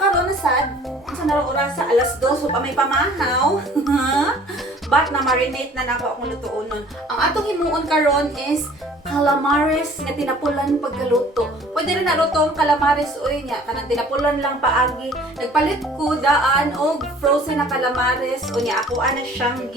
Karon na sad, unsa na ra oras sa alas 2 so pa may pamahaw. But na marinate na nako akong lutuonon. Ang atong himuon karon is calamares nga tinapulan pagkaluto. Pwede rin naluto ang calamares oy nya kanang tinapulan lang paagi. Nagpalit ko daan og frozen na calamares o nya ako ana siyang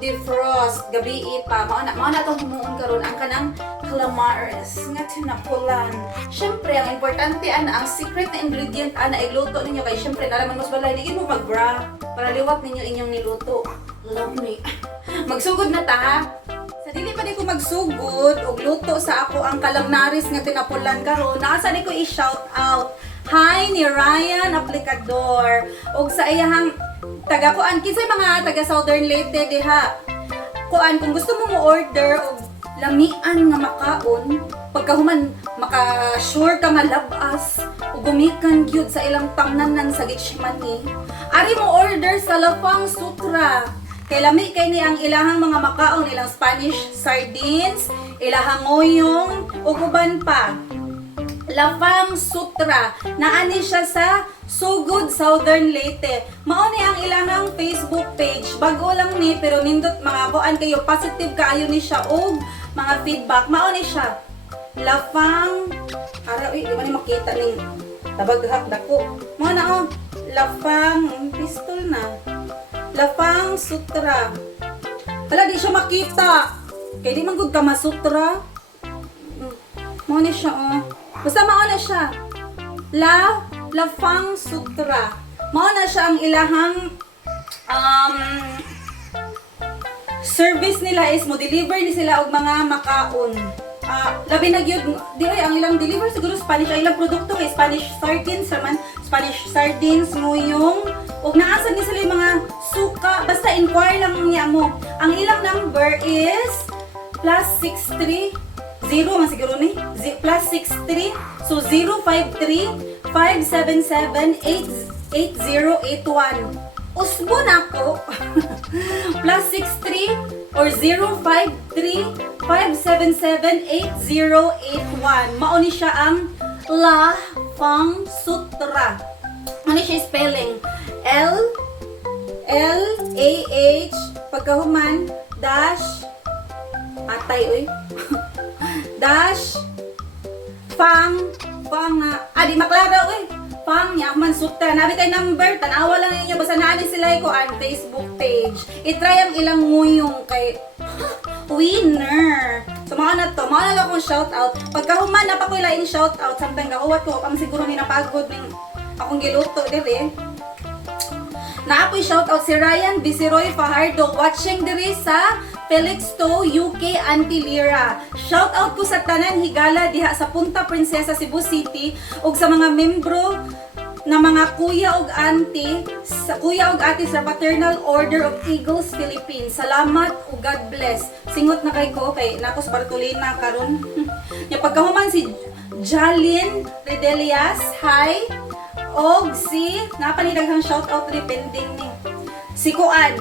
defrost gabi pa mao na tong himuon karon ang kanang calamares nga tinapulan. Syempre ang importante ang secret na ingredient ana igluto ninyo kay syempre naraman mas balay di mo magbra para liwat ninyo inyong niluto. Love me. Magsugod na ta ha. Sa dili pa di ko magsugod og luto sa ako ang calamares nga tinapulan karon. Nasa di ko i-shout out. Hi ni Ryan Aplicador og sa iyahang taga kuan kinsay mga taga Southern Leyte diha. Kuan kung gusto mo mo-order og lamian nga makaon, pagkahuman maka-sure ka malabas ug gumikan gyud sa ilang tamnanan sa Gitchmani. Ari mo order sa Lafang Sutra. Kay lami kay ni ang ilahang mga makaon, ilang Spanish sardines, ilahang ngoyong ug uban pa. Lafang Sutra. Naani siya sa Sugod, Southern Leyte. Mao ni ang ilahang Facebook page. Bago lang ni pero nindot mga kuan kayo positive kaayo ni siya og mga feedback. Mao ni siya. Lafang di man ni makita ning tabaghak dako. Mao na oh. Lafang pistol na. Lafang Sutra. Wala di siya makita. Kay di man gud ka masutra. Mao ni siya oh. Basta mao na siya. Lafang Sutra. Mao na siya ang ilahang service nila is mo deliver ni sila og mga makaon. Labi na gyud di ay ang ilang deliver siguro Spanish ang ilang produkto kay Spanish sardines man, Spanish sardines nguyong ug naasa ni sila yung mga suka basta inquire lang niya mo. Ang ilang number is +63 0 man siguro ni +63 so 053-577-8081 usbo na ako +63 or 053-577-8081 mao ni siya ang Lafang Sutra. Ano siya spelling? L-A-H pagkahuman dash atay oy dash Fang di maklaro eh. Fang nya man sutra. Nabi kay number, tanawa lang ninyo basta naani sila ko ang Facebook page. I-try ang ilang nguyong kay winner. So mao na to, mao na akong shout out. Pagkahuman na pa ko ilaing shout out samtang gahuwat ko ang siguro ni napagod ning akong giluto diri. Naapoy shout out si Ryan Bisiroy Fajardo watching diri sa Felixstowe, UK, Antilira. Shout out ko sa tanan higala diha sa Punta Princesa, Cebu City ug sa mga membro na mga kuya ug ate sa Fraternal Order of Eagles Philippines. Salamat ug God bless. Singot na kay ko kay nakos Bartolina karon. Ya pagkahuman si Jalin Redelias, hi. Og si napanidaghang shout out ri pending ni. Si Kuan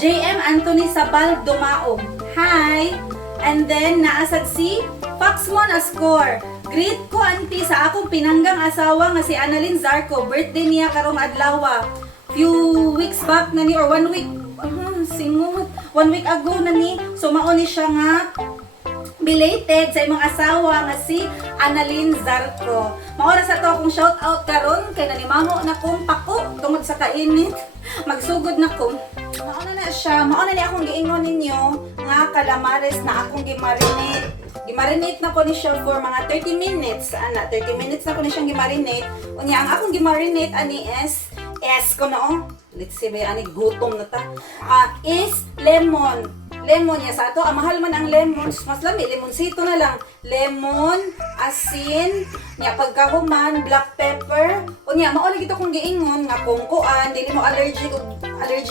JM Anthony Sabal Dumaog. Hi! And then, naasad si Paxmon Ascor. Greet ko, auntie, sa akong pinanggang asawa nga si Annalyn Zarco. Birthday niya karong adlaw. Few weeks back na ni, or 1 week, singot. 1 week ago na ni. So, mauni siya nga belated sa imong asawa nga si Annalyn Zarco. Maoras sa to akong shout out karon kay nanimaho na kong pako tungod sa kainit. Magsugod na ko. Mauna na siya. Mauna ni akong giingon ninyo nga calamares na akong gimarinate. Gimarinate na ko ni siya for mga 30 minutes. 30 minutes na ko ni siyang gimarinate. Unya ang akong gimarinate ani is ko na oh. Let's see may ani gutom na ta. Is lemon. Lemon niya sa ato. Mahal man ang lemon. Mas lami. Lemonsito na lang. Lemon, asin, niya pagkahuman, black pepper. O niya, mauli gito kong giingon nga kung kuan, dili mo allergy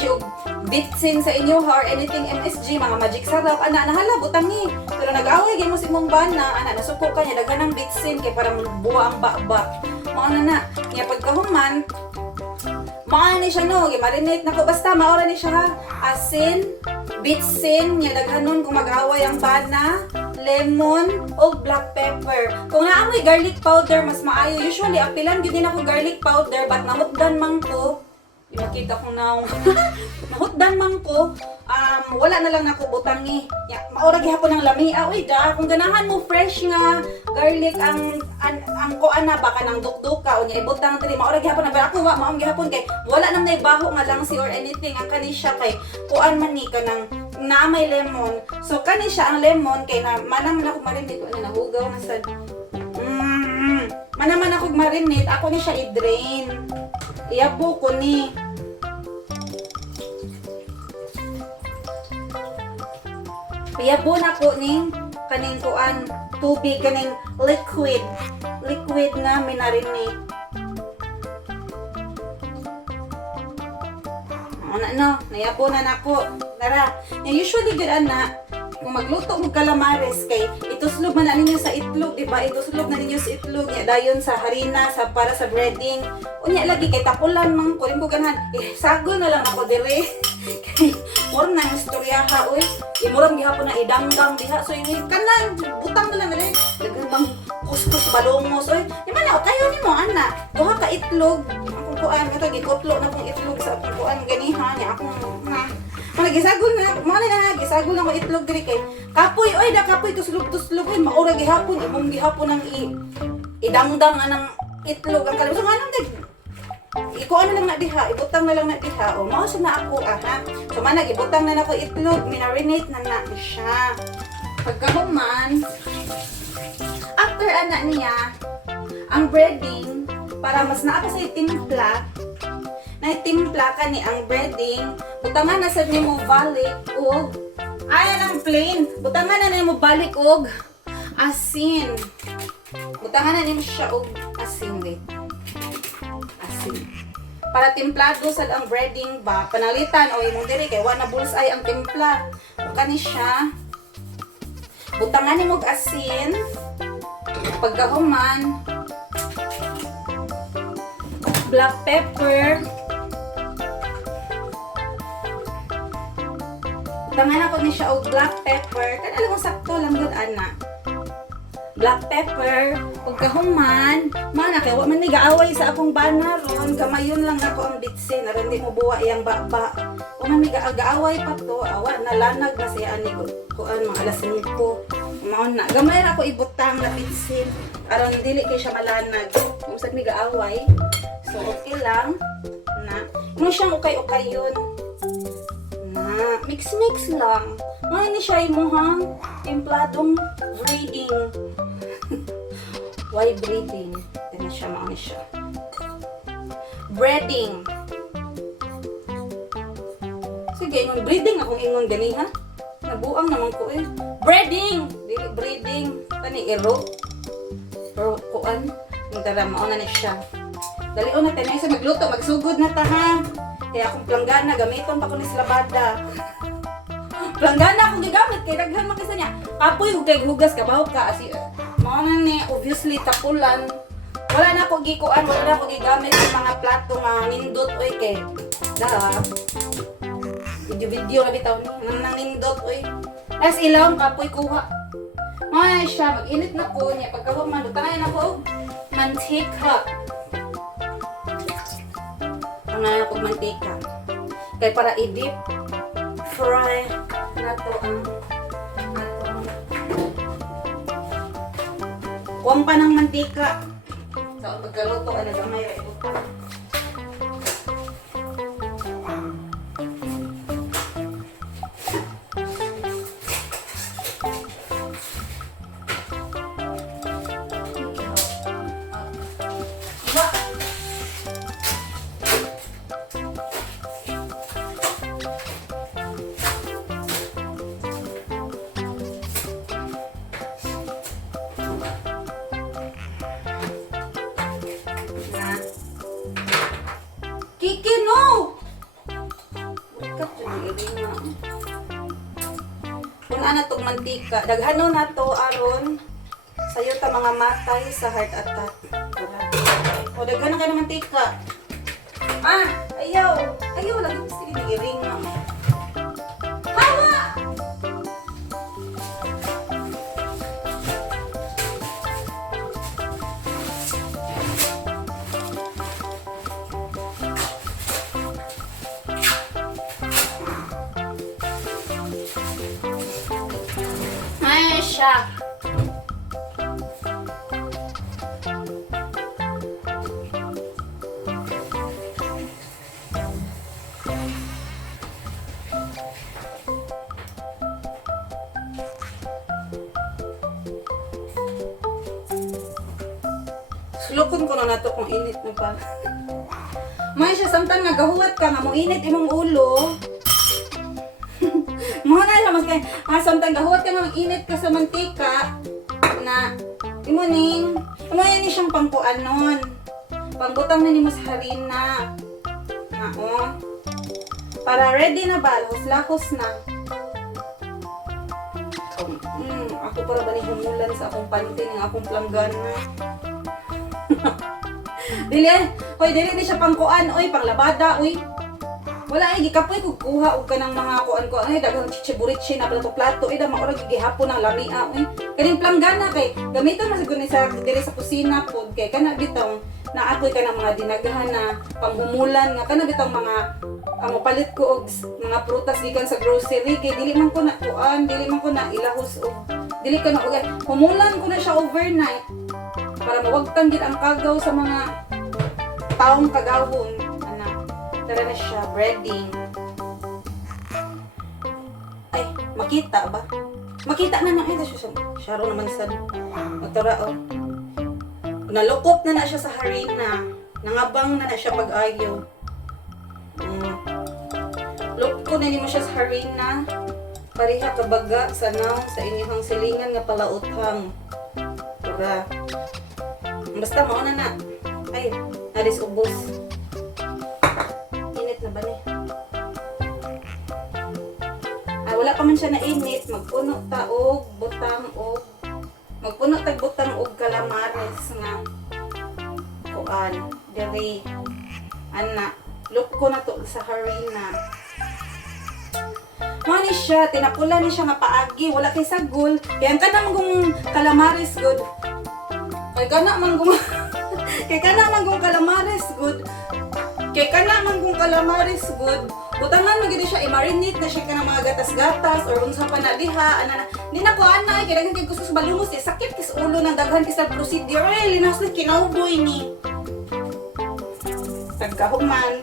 og bitsin sa inyo or anything MSG, mga magic sarap. Nahala, butangi. Pero nag-away, gay mo si mong bana. Nasuko ka niya, dagan ng bitsin kay para buwa ang baba. Mauna na. Niya pagkahuman, Maano ni siya no, marinate na ko. Basta maora ni siya ha. Asin, bitsin, nga daghanon kung mag-away ang bana, lemon, o black pepper. Kung naamoy garlic powder, mas maayo. Usually, apilan yun din ako garlic powder, but nahutdan man ko. Makita ko na nahutdan man ko. Wala na lang ako butangi. Maura gihapon ng lamia. Uy da, kung ganahan mo fresh nga garlic ang kuan na baka nang dukduka o nya ibutang diri. Maura gihapon na ako wa maong gihapon kay wala nang naibaho nga lang si or anything. Ang kani siya kay kuan man ni kanang na may lemon. So kani siya ang lemon kay na manaman ako marinate wala nahugaw na sad. Manaman ako marinate, ako ni siya i-drain. Iyapo ko ni. Iyapo na po ning kaning kuan tubig kaning liquid na minarinate. Ano, nayapo na nako. Tara. Usually good ana kung magluto mo calamares kay ituslog man na ninyo sa itlog, diba? Ituslog na ninyo sa itlog, nya dayon sa harina sa para sa breading. Unya lagi kay tapulan man ko rin ko ganahan. Sago na lang ako dire. Kay more na istorya ha oy. Imuram gihapon na idanggang diha. So yung kanan butang na lang dire. Dagan bang kuskus balongos oy. Di man na kayo nimo ana. Duha ka itlog. Akong kuan kato gikutlo na kong itlog sa akong kuan ganiha nya akong gisagol na, mga na gisagol na ko itlog diri kay kapoy oy da kapoy tuslog oy maura gihapon imong gihapon nang idangdang anang itlog ang kalim so manang dag iko ano lang na diha ibutang na lang na diha o mao sa na ako ha so manag ibutang na nako itlog minarinate na siya pagkahuman after ana niya ang breading para mas naa pa sa timpla na timpla ka ni ang breading, butangan na sa nimo balik og ay lang plain. Butangan na nimo balik og asin. Butangan na nimo siya og asin dit. Asin. Para timplado sa ang breading ba panalitan o imong diri kay wala na bullseye ang timpla. Kani siya. Butangan nimo og asin. Pagkahuman black pepper. Tangan ako ni siya og black pepper. Kan alam mo sakto lang gud ana. Black pepper, pagkahuman, mana kay wa man ni gaaway sa akong bana ron, gamayon lang ako ang bitsin, aron di mo buwa iyang baba. Wa man mi gaaway pa to, awa nalanag na siya ani ko. Kuan mga alas 5. Mao na gamay ra ako ibutang na bitsin aron dili kay siya malanag. Kung sad mi gaaway, so okay lang na. Mo siyang ukay-ukay yun. Mix lang. Ngayon ni siya imuhang templadong breeding. Why breeding? Ito siya, maano siya. Breading. Sige, ingon breeding akong ingon gani ha. Nabuang naman ko eh. Breading! Dili breeding. Tani ero. Pero kuan. Yung tara, mauna ni siya. Dalion na tayo sa magluto. Magsugod na ta ha. Kaya akong planggana, gamiton pa ko ni Slabada. Planggana akong gigamit, kaya daghan man kasi niya. Kapoy, huwag kayo hugas, kabaho ka. Asi, mga na ni, obviously, tapulan. Wala na ako gikuan, wala na ako gigamit ng mga plato nga nindot, oy, kay. Video na bitaw ni, nang nindot, oy. As ilaw, kapoy kuha. Mga siya, mag-init na ko niya. Pagkahuman, tangayan ako, mantika. Tangayan ako mantika. Kaya para i-deep fry na to ang kuwang pa ng mantika. So, pagkaluto, ano ba may ibutan. Kiki, no! Kung ano itong mantika, daghano na to aron sayo ta mga matay sa heart attack. O, daghano ka ng mantika. Ay, Ayaw. Ayaw, lagi mo sige nagiring na. Hawa! Ay, siya. Sulukon ko na nato kung init na pa. May siya, samtang nagahuwat ka nga, mo init imong ulo. Mga na siya, mas kaya, samtang gahuwat ka nga, init ka sa mantika, na, imo ning, ano yan ni siyang pangkuan nun. Pangbutang na ni mo sa harina. Na, oh. Para ready na ba, lahos-lahos na. Ako para ba ni humulan sa akong panty ng akong planggana. Dili, hoy, dili ni siya pangkuan, oy, panglabada, oy. Wala ay gikapoy kog kuha og kanang mga kuan-kuan, ay daghang chichiburitsi na plato-plato, ay da maura gigihapon ng lamia, oy. Kaning planggana kay gamiton man siguro ni sa diri sa kusina pod kay kana bitaw na ako'y kanang mga dinaghan na panghumulan nga kana bitaw mga palit ko og mga prutas gikan sa grocery kay dili man ko na kuan, dili man ko na ilahos og dili ka na og humulan ko na siya overnight para mawagtang gid ang kagaw sa mga taong kagawon. Ana, tara na siya, breading. Ay, makita ba? Makita na ito siya. Sharo naman sa tara, oh. Nalukop na siya sa harina. Nangabang na siya pag-ayaw. Lukop ko na mo siya sa harina. Pariha kabaga sa naong sa inyong silingan nga palauthang. Tara. Basta mo na. Ay, naris ubos. Init na ba ni? Ay, wala pa man siya na init. Magpuno ta og butang og magpuno tag butang og calamares nga kuan diri ana look ko na to sa harina. Mani siya tinapula ni siya nga paagi wala kay sagol kay ang kana mangong calamares good kay kana mangong kay kana mangong calamares good kay kana mangong calamares good butangan mo gid siya i-marinate na siya kanang mga gatas-gatas or unsa pa na diha ana di na ko ana kay daghan kay gusto sa balungos sakit kis ulo ng daghan kis procedure linas na kinauboy ni tagkahuman.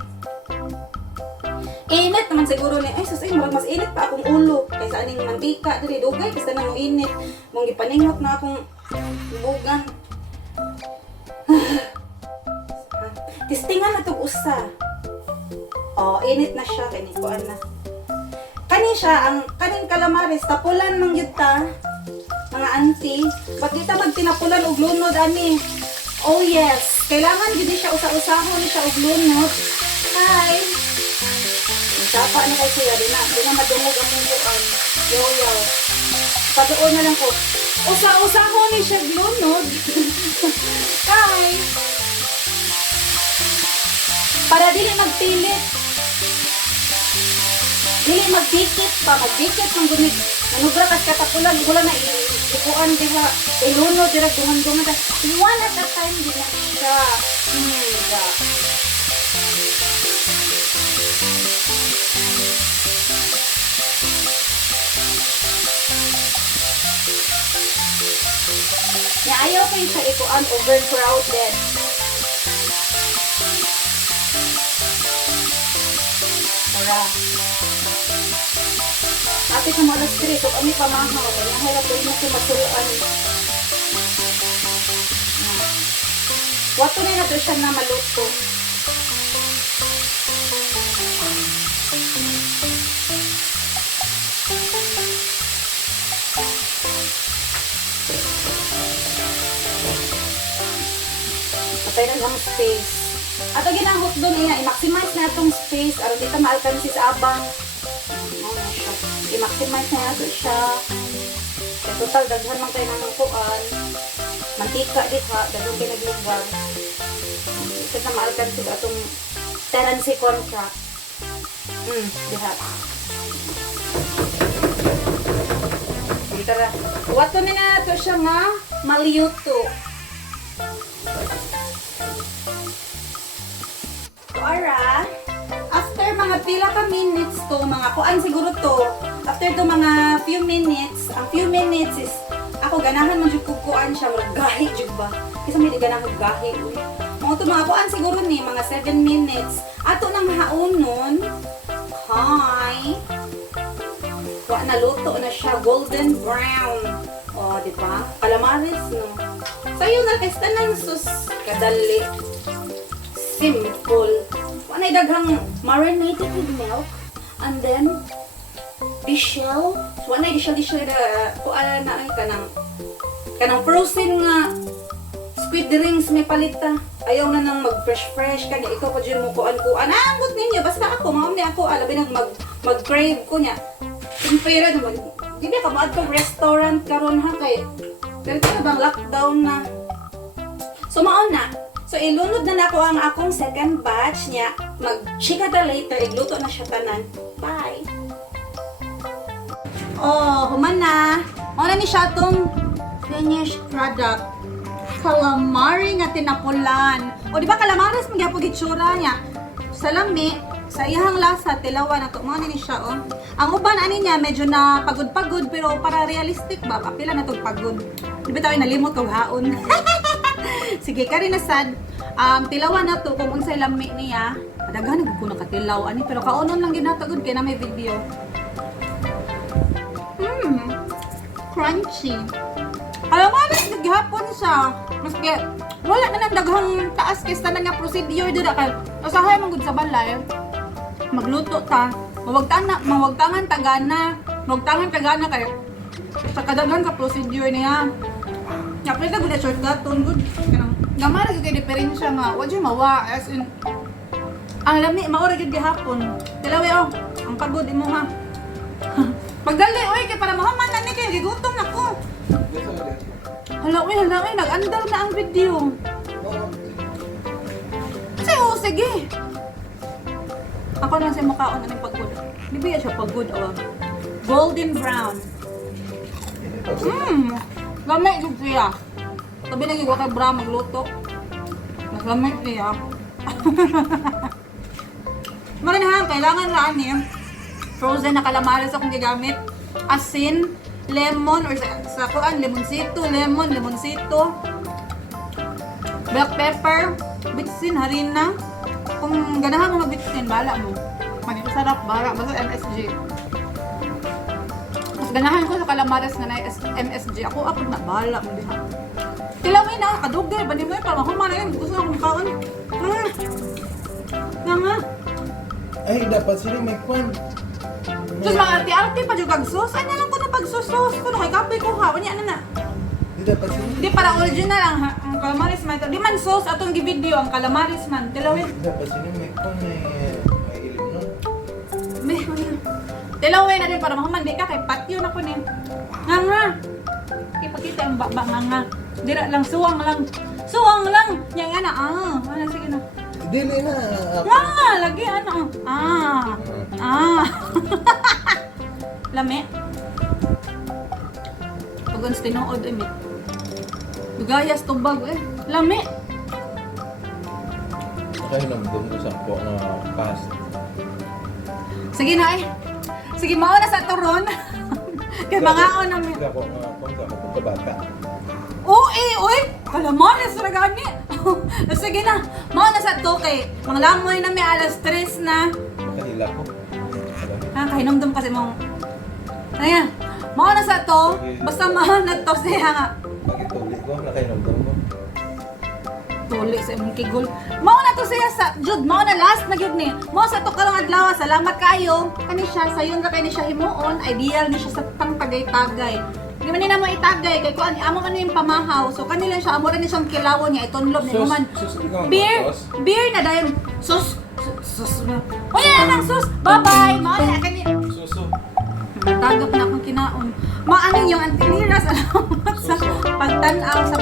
Init naman siguro ni ay susay mas init pa akong ulo kaysa aning mantika dili dugay kasi nang init mong gipaningot na akong bugan. Tistingan na tong usa. Oh, init na siya kani kuan na. Kani siya ang kaning calamares tapulan man gyud ta. Mga auntie, ba't di ta magtinapulan og lunod ani? Oh yes, kailangan gyud siya usa-usahon siya og lunod. Hi. Tapa na kay siya di na madungog ang mungguan. Yo. Paduon na lang ko. Usa-usahon ni siya lunod. Hi. Para dili magpilit. Dili magdikit pa, magdikit ng gumit. Manubra kas katapulan, wala na ipuan diha. Ilunod dira dungan-dungan ta. One at a time din na siya. Ya ayaw kayo siya ipuan overcrowded. Tara. Ate sa mga street, o kami pamahaw, kaya nahirap ko yung masulaan. Wato na nato siya na maluto. Patay na lang space. Ato ginahot doon iya, i-maximize na itong space aron dito ma-alcansi sa abang. I-maximize na nato siya. Kaya total, daghan man kayo ng kuan. Mantika diha, daghan kayo naglugar. Ito na ma-alcansi sa itong Tenancy contract. Diha. Tara. Wato na to siya nga maliyuto. Ora, after mga pila ka minutes to, mga kuan siguro to, after to mga few minutes, ang few minutes is, ako ganahan man jud ko kuan siya, mga gahi jud ba? Kasi may di ganahan gahi. Mga to mga kuan siguro ni, mga 7 minutes. Ato nang haunon, hi! Wa na luto na siya, golden brown. O, di ba? Calamares, no? So, yun na, testa ng sus, kadali. Simple. Wa na daghang marinated with milk. And then, dishell. So, wa na dishell na, kuala na, kanang frozen nga, squid rings may palita. Ayaw na nang mag-fresh-fresh kanya. Ikaw pa dyan mo kuan-kuan. Ambot ninyo. Basta ako, maamni ako, alabi nang mag-crave ko niya. Impera naman, di ba ka maad kang restaurant karon ha kay pero ka bang lockdown na. So maon na. So ilunod na nako ang akong second batch niya. Mag-chika ta later, igluto na siya tanan. Bye. Oh, human na. Mao na ni siya tong finished product. Calamari nga tinapulan. O di ba calamares magyapon gitsura niya. Salami sa iyang lasa, tilawan na to. Mga ni siya, oh. Ang uban, ani niya, medyo na pagod-pagod, pero para realistic ba? Kapila na itong pagod. Di ba tayo nalimot kong haon? Sige, kari na sad. Tilawan na to, kung unsay lami niya. Daghan, ko nakatilaw. Ani, pero kaunon lang ginatagod, kaya na may video. Crunchy. Alam mo, naghapon siya. Maski, wala na nang daghang taas kaysa na nga procedure dira kay usahay man gud sa balay. Magluto ta, mawagtangan tagana kay sa kadaghan ka procedure niya. Kapit na gud shortcut ton gud kanang gamay ra kay diferensya nga wa jud mawa as in ang lami maura gid gihapon. Tilawi oh, ang pagod imo ha. Pagdali oy kay para mahuman na ni kay gigutom na ko. Hala, nag-andar na ang video. Sige. Ako na sa mukhaon na ng pagod. Di ba siya pagod? Oh. Golden brown. Lamay yung siya. Tabi na yung wakay brown magluto. Mas lamay siya. Marinahan, kailangan na ani. Frozen na calamares akong gigamit. Asin, lemon, or sa kuan, lemonsito, lemonsito. Black pepper, bitsin, harina. Kung ganahan mo magbitsin, bala mo. Manito sarap, bala. Basta MSG. Mas ganahan ko sa calamares nga na MSG. Ako na, bala mo diha. Tilawin na, kadugay. Bani mo yun, para makuman na yun. Gusto na akong kaon. Nga. Ay, dapat sila may kwan. Sus, mga arte-arte pa dyan kag-sus. Ay, nalang ko na pag-sus-sus ko. Kay kapoy ko ha. Wanya na. Di dapat sila. Hindi, para original ang calamares man. Di man sauce, atong gi-video ang calamares man. Tilawin. Dapat sila may kwan, may ilim nun. Tilawin na rin para makamandi ka. Kay patio na ko ni. Nga. Ipakita ang baba nga. Dira lang, suwang lang. Yang ana, wala, sige na. Dili na. Nga, lagi ano. Lami. Pagans tinuod eh. Dugayas tubag eh. Lami. Kaya nagdum ko sa po na pass. Sige na eh. Sige, mauna sa turon. Kaya mga namin. Kaya po na pagkabata. Uy! Calamares na gani. Sige na. Mauna sa to kay mga lamoy na may alas 3 na. Makahila ko. Kahinumdum kasi mong... Ayan. Mauna sa to. Basta mauna to siya nga. Pagituli ko, nakainumdum ko. Tuli sa imong kigol. Mauna to siya sa... Jud, mauna last na yun ni. Mauna sa to karong adlaw. Salamat kayo. Kani siya, sayon ka kay ni siya himuon. Ideal ni siya sa pangtagay-tagay. Di man nila mo itagay kay kuan amo ano yung pamahaw. So kanila siya amo rin siyang kilawon niya itonlob ni man. Beer na dayon. Sus. Oy, nang sus. Bye-bye. Mao na kani. Suso. Matagap na akong kinaon. Maano yung antinira salamat sa pagtan-aw sa